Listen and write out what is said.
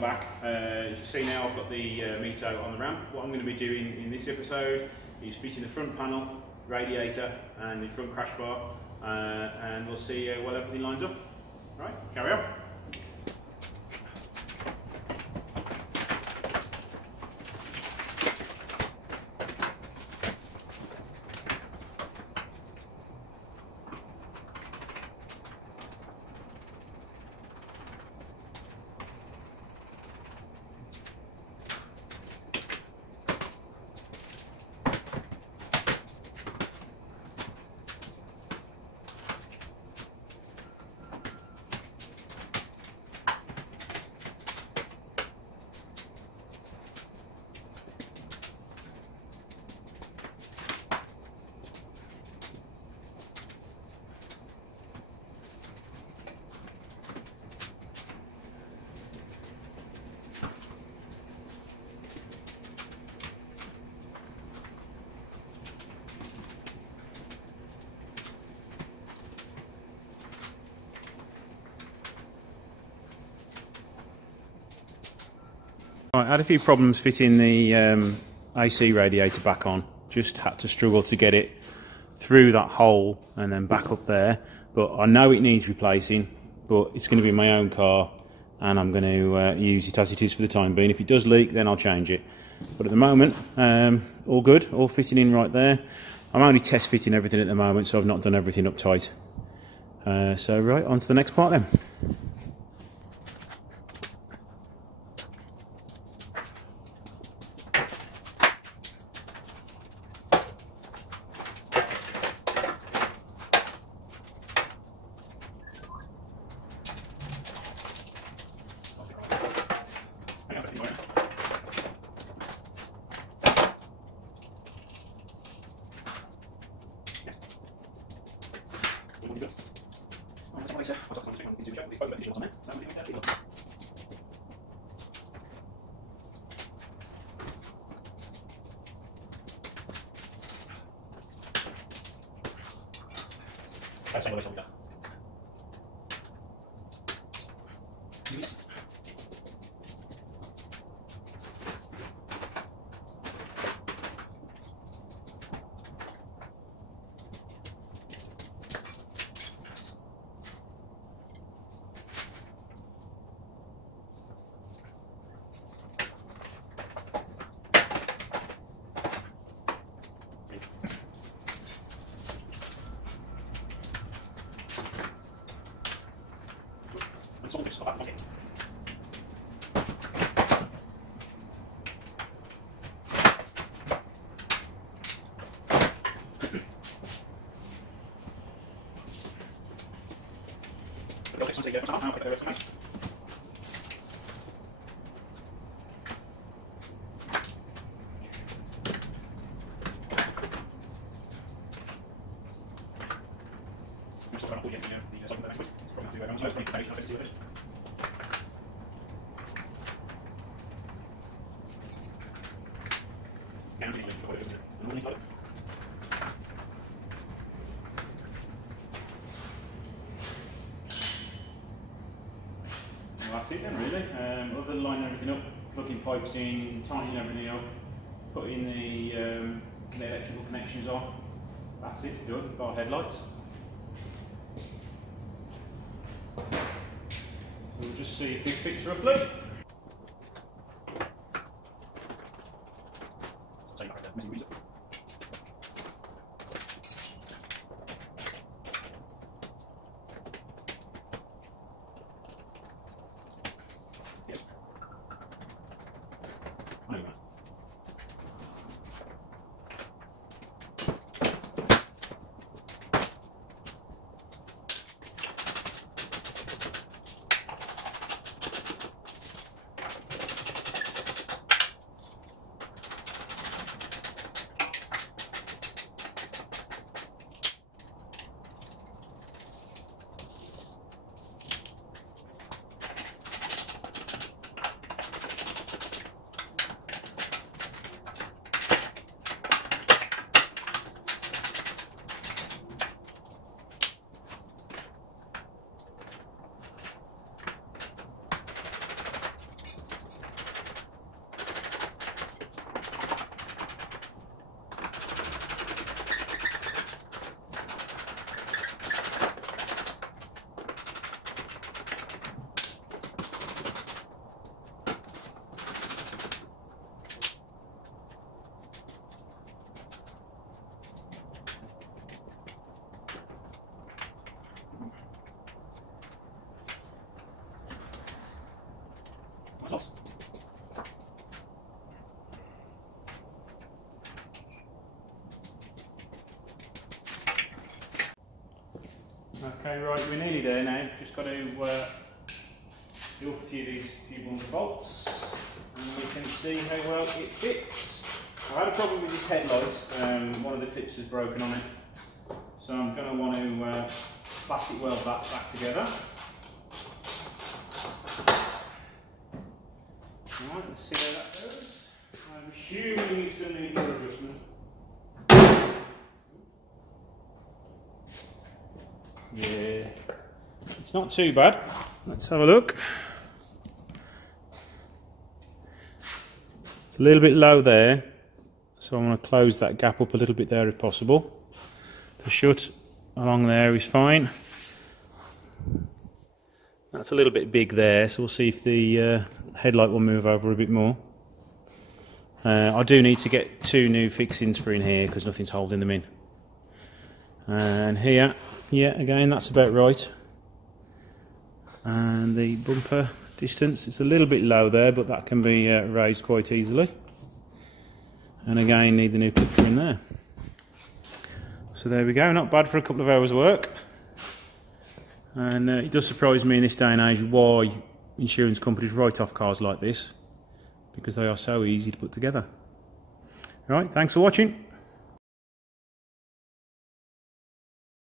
welcome back. As you can see now, I've got the Mito on the ramp. What I'm going to be doing in this episode is fitting the front panel, radiator and the front crash bar, and we'll see what everything lines up. Right, carry on. Right, I had a few problems fitting the AC radiator back on. Just had to struggle to get it through that hole and then back up there. But I know it needs replacing, but it's going to be my own car and I'm going to use it as it is for the time being. If it does leak, then I'll change it. But at the moment, all good, all fitting in right there. I'm only test fitting everything at the moment, so I've not done everything up tight. So right, on to the next part then. Well, that's it then really. Other than lining everything up, plugging pipes in, tightening everything up, putting the electrical connections on. That's it, done. Got our headlights. So we'll just see if this fits roughly. Okay, right, we're nearly there now. Just got to do up a few of these bungee bolts, and we can see how well it fits. I had a problem with this headlight. One of the clips is broken on it, so I'm going to want to plastic weld that back together. Right, let's see how that goes. I'm assuming it's going to need more adjustment. Yeah, it's not too bad. Let's have a look. It's a little bit low there, so I want to close that gap up a little bit there if possible. The shut along there is fine. That's a little bit big there, so we'll see if the headlight will move over a bit more. I do need to get 2 new fixings for in here because nothing's holding them in. And here, yeah, again that's about right. And the bumper distance, it's a little bit low there, but that can be raised quite easily. And again, need the new clip in there. So there we go, not bad for a couple of hours work. And it does surprise me in this day and age why insurance companies write off cars like this, because they are so easy to put together. Right, thanks for watching.